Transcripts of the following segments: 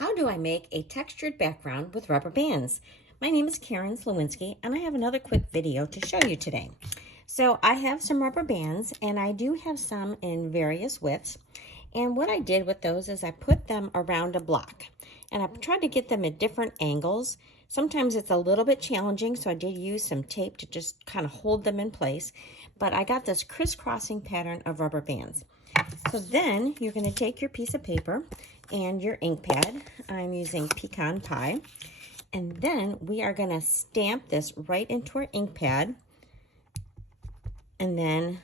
How do I make a textured background with rubber bands? My name is Sliwinski, and I have another quick video to show you today. So I have some rubber bands, and I do have some in various widths. And what I did with those is I put them around a block, and I tried to get them at different angles. Sometimes it's a little bit challenging, so I did use some tape to just kind of hold them in place. But I got this crisscrossing pattern of rubber bands. So then you're going to take your piece of paper and your ink pad. I'm using pecan pie. And then we are going to stamp this right into our ink pad and then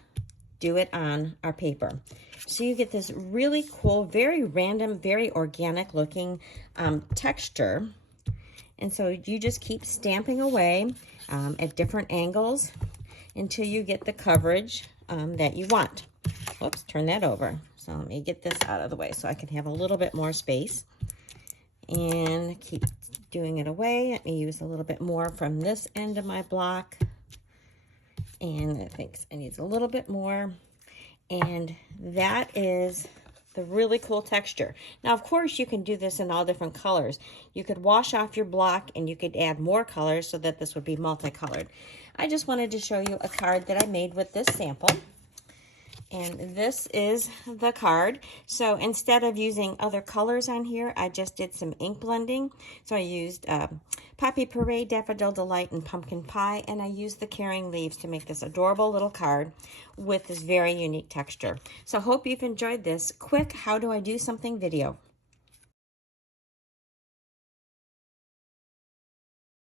do it on our paper. So you get this really cool, very random, very organic looking texture. And so you just keep stamping away at different angles until you get the coverage that you want. Whoops, turn that over. So let me get this out of the way so I can have a little bit more space. And keep doing it away. Let me use a little bit more from this end of my block. And I think it needs a little bit more. And that is the really cool texture. Now, of course, you can do this in all different colors. You could wash off your block and you could add more colors so that this would be multicolored. I just wanted to show you a card that I made with this sample. And this is the card. So instead of using other colors on here, I just did some ink blending. So I used Poppy Parade, Daffodil Delight, and Pumpkin Pie. And I used the carrying leaves to make this adorable little card with this very unique texture. So hope you've enjoyed this quick how do I do something video.